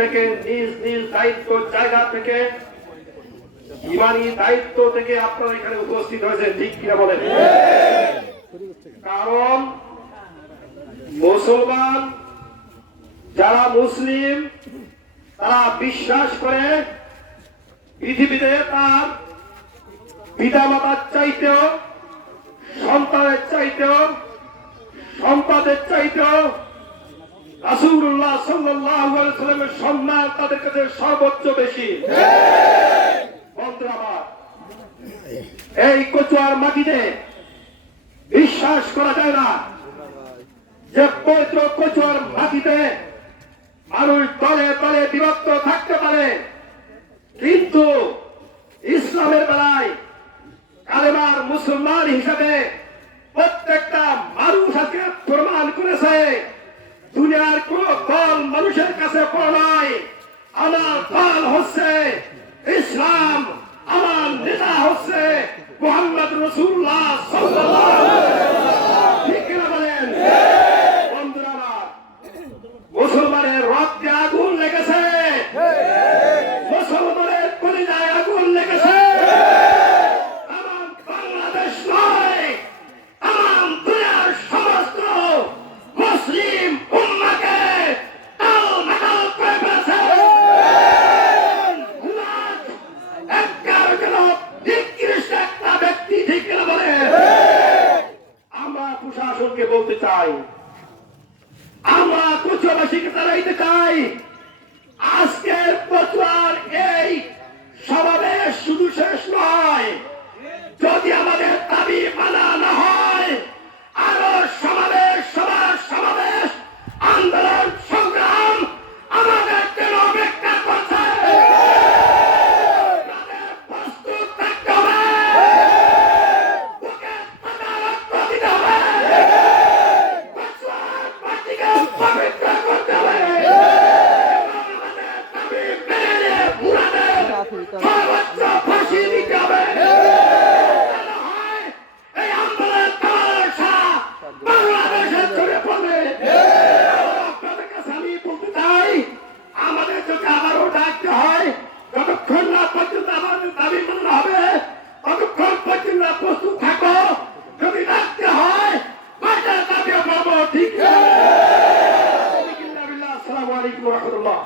থেকে নিজ নিজ দায়িত্ব জায়গা থেকে, ইমানি দায়িত্ব থেকে আপনারা এখানে উপস্থিত হয়েছে ঠিক কিনা বলেন? কারণ মুসলমান যারা মুসলিম, তারা বিশ্বাস করে পৃথিবীতে তার পিতা মাতার চাইতেও, সন্তানের চাইতেও, সম্পাদের চাইতেও রাসূলুল্লাহ সাল্লাল্লাহু আলাইহি সাল্লামের সম্মান তাদের কাছে সর্বোচ্চ বেশি। এই কচুয়ার মাটিতে বিশ্বাস করা যায় না যে পবিত্র কচুয়ার মাটিতে মানুষ দলে দলে বিভক্ত থাকতে পারে। কিন্তু ইসলামের বেলায় কালেমার মুসলমান হিসাবে প্রত্যেকটা দুনিয়ার কোন ফল মানুষের কাছে পড়াই আমার ফল হচ্ছে ইসলাম, আমার নেতা হচ্ছে মোহাম্মদ রসুল্লাহ ঠিক বলেন? বন্ধুরা মুসলমানের রক্তে আগুন প্রশাসনকে বলতে চাই। আমরা কুচবাসীকে তারাইতে ঠিক ইল্লা বিল্লাহ আসসালামু আলাইকুম ওয়া রাহমাতুল্লাহ